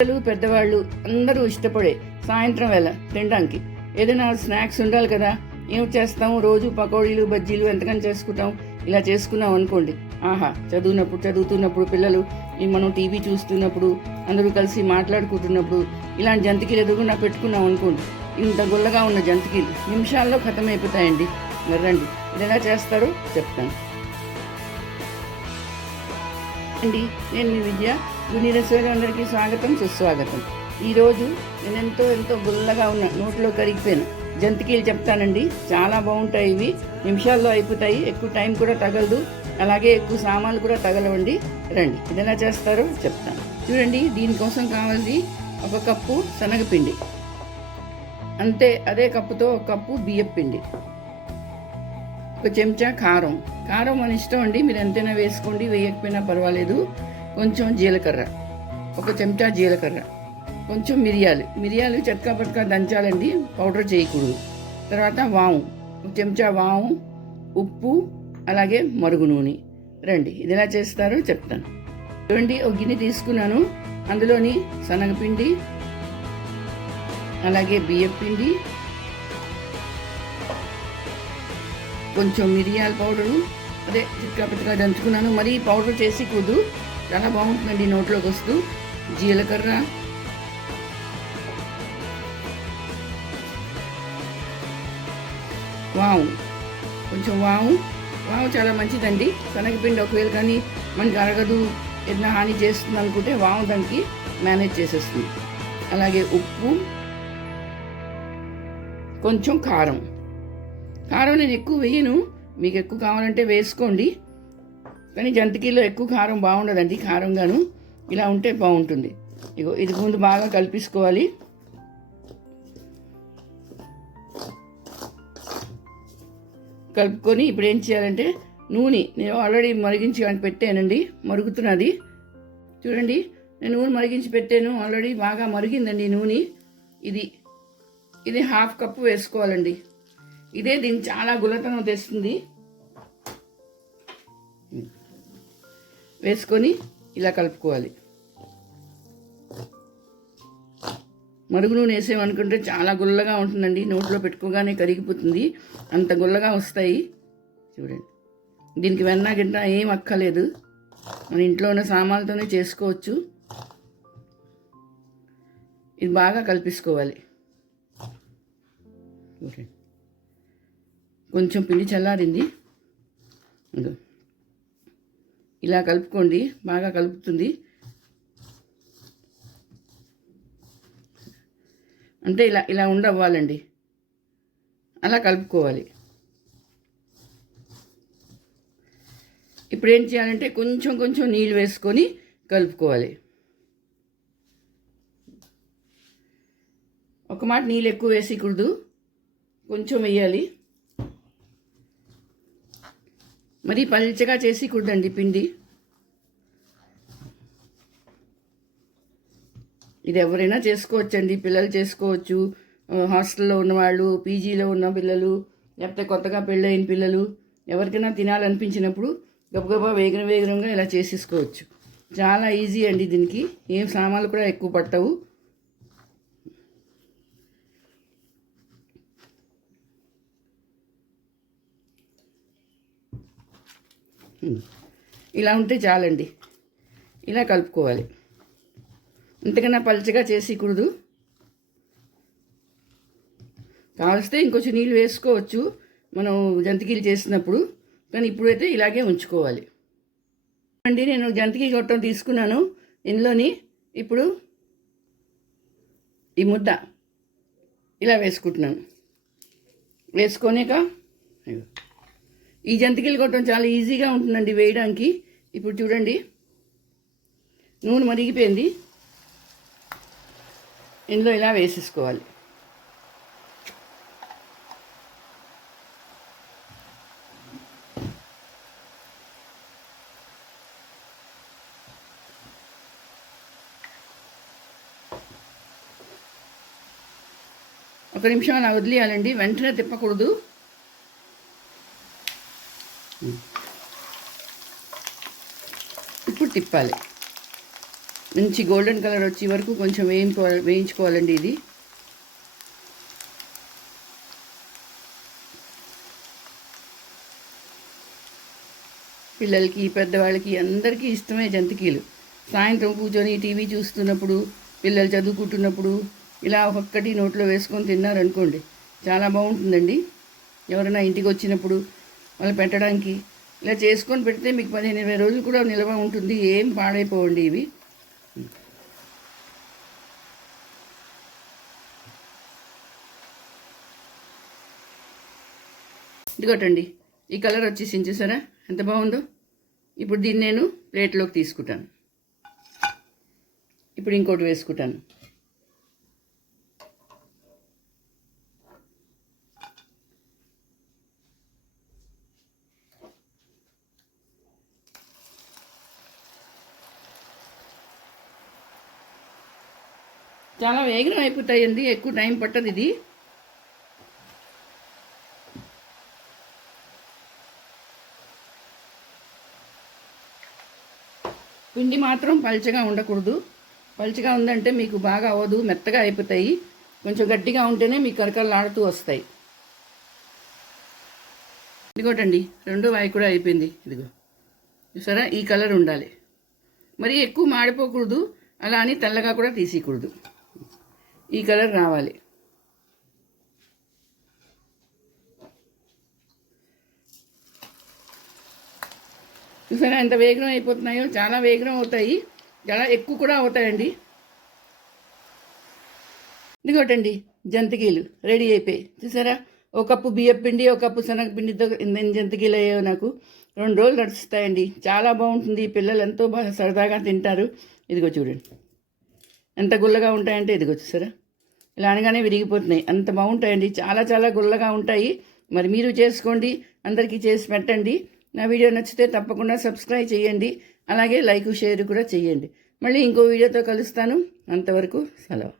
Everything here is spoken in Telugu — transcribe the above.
పిల్లలు పెద్దవాళ్ళు అందరూ ఇష్టపడే సాయంత్రం వేళ తినడానికి ఏదైనా స్నాక్స్ ఉండాలి కదా. ఏం చేస్తాం, రోజు పకోడీలు బజ్జీలు ఎంతకని చేసుకుంటాం. ఇలా చేసుకున్నాం అనుకోండి, ఆహా, చదువుతున్నప్పుడు పిల్లలు మనం టీవీ చూస్తున్నప్పుడు అందరూ కలిసి మాట్లాడుకుంటున్నప్పుడు ఇలాంటి జంతికలు ఎదురుగుండా పెట్టుకున్నాం అనుకోండి, ఇంత గుల్లగా ఉన్న జంతికలు నిమిషాల్లో ఖతమైపోతాయండి. మరి రండి, ఇది ఎలా చేస్తారో చెప్తాను అండి. నేను మీ విద్య. గుని రెసిపీలో అందరికీ స్వాగతం, సుస్వాగతం. ఈరోజు నేను ఎంతో గుల్లగా ఉన్న నోట్లో కరిగిపోయాను జంతికలు చెప్తానండి. చాలా బాగుంటాయి ఇవి, నిమిషాల్లో అయిపోతాయి, ఎక్కువ టైం కూడా తగలదు, అలాగే ఎక్కువ సామాన్లు కూడా తగలవండి. రండి, ఇది ఎలా చేస్తారో చెప్తాను చూడండి. దీనికోసం కావాల్సి 1 కప్పు శనగపిండి, అంతే అదే కప్పుతో 1 కప్పు బియ్యం పిండి, 1 చెంచా కారం మన ఇష్టం అండి, మీరు ఎంతైనా వేసుకోండి, వేయకపోయినా పర్వాలేదు. కొంచెం జీలకర్ర, 1 చెంచా జీలకర్ర, కొంచెం మిరియాలు చెక్క పట్టుక దంచాలండి, పౌడర్ చేయకూడదు. తర్వాత వాము, 1 చెంచా వాము, ఉప్పు, అలాగే మరుగు నూనె. రండి, ఇది ఎలా చేస్తారో చెప్తాను చూడండి. 1 గిన్నె తీసుకున్నాను, అందులోని శనగపిండి, అలాగే బియ్యం పిండి, కొంచెం మిరియాల పౌడరు, అదే చిట్కా దంచుకున్నాను. మరీ పౌడర్ చేసి కూదు, చాలా బాగుంటుందండి నోట్లోకి వస్తూ. జీలకర్ర, కొంచెం వాము చాలా మంచిదండి. శనగపిండి ఒకవేళ కానీ మనకి అరగదు, ఏదైనా హాని చేస్తుంది అనుకుంటే వాము దానికి మేనేజ్ చేసేస్తుంది. అలాగే ఉప్పు, కొంచెం కారం నేను ఎక్కువ వేయను, మీకు ఎక్కువ కావాలంటే వేసుకోండి, కానీ జంతికల్లో ఎక్కువ కారం బాగుండదండి. కారంగాను ఇలా ఉంటే బాగుంటుంది. ఇగో ఇది ముందు బాగా కలిపేసుకోవాలి. కలుపుకొని ఇప్పుడు ఏం చేయాలంటే నూనె నేను ఆల్రెడీ మరిగించి పెట్టానండి, మరుగుతున్నది చూడండి. నేను నూనె మరిగించి పెట్టాను ఆల్రెడీ, బాగా మరిగిందండి నూనె. ఇది 1/2 కప్పు వేసుకోవాలండి. ఇదే దీన్ని చాలా గుల్లతనం తెస్తుంది. వేసుకొని ఇలా కలుపుకోవాలి. మరుగు నూనె వేసామనుకుంటే చాలా గుల్లగా ఉంటుందండి, నోట్లో పెట్టుకోగానే కరిగిపోతుంది, అంత గుల్లగా వస్తాయి. చూడండి, దీనికి వెన్న గిట్ట ఏం అక్కర్లేదు, మన ఇంట్లో ఉన్న సామాన్లతోనే చేసుకోవచ్చు. ఇది బాగా కలిపేసుకోవాలి. ఓకే, కొంచెం పిండి చల్లారింది, ఇలా కలుపుకోండి, బాగా కలుపుతుంది. అంటే ఇలా ఉండవ్వాలండి, అలా కలుపుకోవాలి. ఇప్పుడు ఏం చేయాలంటే కొంచెం నీళ్ళు వేసుకొని కలుపుకోవాలి. ఒక మాట నీళ్ళు ఎక్కువ వేసేయకూడదు, కొంచెం వేయాలి. మరి పల్చగా చేసేయకూడదండి పిండి. ఇది ఎవరైనా చేసుకోవచ్చండి, పిల్లలు చేసుకోవచ్చు, హాస్టల్లో ఉన్నవాళ్ళు, పీజీలో ఉన్న పిల్లలు, లేకపోతే కొత్తగా పెళ్ళైన పిల్లలు, ఎవరికైనా తినాలనిపించినప్పుడు గబగబా వేగంగా ఇలా చేసేసుకోవచ్చు. చాలా ఈజీ అండి, దీనికి ఏం సామాన్లు కూడా ఎక్కువ పట్టవు. ఇలా ఉంటే చాలండి, ఇలా కలుపుకోవాలి. ఇంతకన్నా పల్చగా చేసేయకూడదు. కావలిస్తే ఇంకొంచెం నీళ్ళు వేసుకోవచ్చు మనం జంతికలు చేసినప్పుడు, కానీ ఇప్పుడైతే ఇలాగే ఉంచుకోవాలి అండి. నేను జంతికి గొట్టం తీసుకున్నాను, ఇందులోని ఇప్పుడు ఈ ముద్ద ఇలా వేసుకుంటున్నాను. వేసుకొనేక ఈ జంతికలు కొట్టడం చాలా ఈజీగా ఉంటుందండి వేయడానికి. ఇప్పుడు చూడండి, నూనె మరిగిపోయింది, ఇందులో ఇలా వేసేసుకోవాలి. ఒక నిమిషం అలా వదిలేయాలండి, వెంటనే తిప్పకూడదు. ఇప్పుడు తిప్పాలి. మంచి గోల్డెన్ కలర్ వచ్చే వరకు కొంచెం వేయించుకోవాలండి ఇది. పిల్లలకి పెద్దవాళ్ళకి అందరికీ ఇష్టమే జంతికీలు. సాయంత్రం కూర్చొని టీవీ చూస్తున్నప్పుడు, పిల్లలు చదువుకుంటున్నప్పుడు ఇలా ఒక్కటి నోట్లో వేసుకొని తిన్నారనుకోండి చాలా బాగుంటుందండి. ఎవరైనా ఇంటికి వచ్చినప్పుడు వాళ్ళు పెట్టడానికి ఇలా చేసుకొని పెడితే మీకు 15-20 రోజులు కూడా నిల్వ ఉంటుంది. ఏం పాడైపోవండి ఇవి. ఇదిగోటండి ఈ కలర్ వచ్చేసి చూసారా ఎంత బాగుందో. ఇప్పుడు దీన్ని నేను ప్లేట్లోకి తీసుకుంటాను. ఇప్పుడు ఇంకోటి వేసుకుంటాను. చాలా వేగం అయిపోతాయండి, ఎక్కువ టైం పట్టదు ఇది. పిండి మాత్రం పల్చగా ఉండకూడదు. పల్చగా ఉందంటే మీకు బాగా అవ్వదు, మెత్తగా అయిపోతాయి. కొంచెం గట్టిగా ఉంటేనే మీకు కరకరలాడుతూ వస్తాయి. ఇదిగోటండి రెండో వాయి కూడా అయిపోయింది. ఇదిగో చూసారా, ఈ కలర్ ఉండాలి. మరి ఎక్కువ మాడిపోకూడదు, అలా అని తెల్లగా కూడా తీసేయకూడదు. ఈ కలర్ రావాలి. చూసారా ఎంత వేగం అయిపోతున్నాయో, చాలా వేగం అవుతాయి, చాలా ఎక్కువ కూడా అవుతాయండి. ఇదిగోటండి జంతికీలు రెడీ అయిపోయి. చూసారా, ఒక కప్పు బియ్యం పిండి, ఒక కప్పు శనగపిండితో ఎన్ని జంతికీలు అయ్యాయో నాకు. 2 రోజులు నడుస్తాయండి. చాలా బాగుంటుంది, పిల్లలు ఎంతో బాగా సరదాగా తింటారు. ఇదిగో చూడండి ఎంత గుల్లగా ఉంటాయంటే, ఇదిగో చూసారా ఇలా అనగానే విరిగిపోతున్నాయి. అంత బాగుంటాయండి, చాలా చాలా గుల్లగా ఉంటాయి. మరి మీరు చేసుకోండి, అందరికీ చేసి పెట్టండి. నా వీడియో నచ్చితే తప్పకుండా సబ్స్క్రైబ్ చేయండి, అలాగే లైక్ షేర్ కూడా చేయండి. మళ్ళీ ఇంకో వీడియోతో కలుస్తాను. అంతవరకు సెలవు.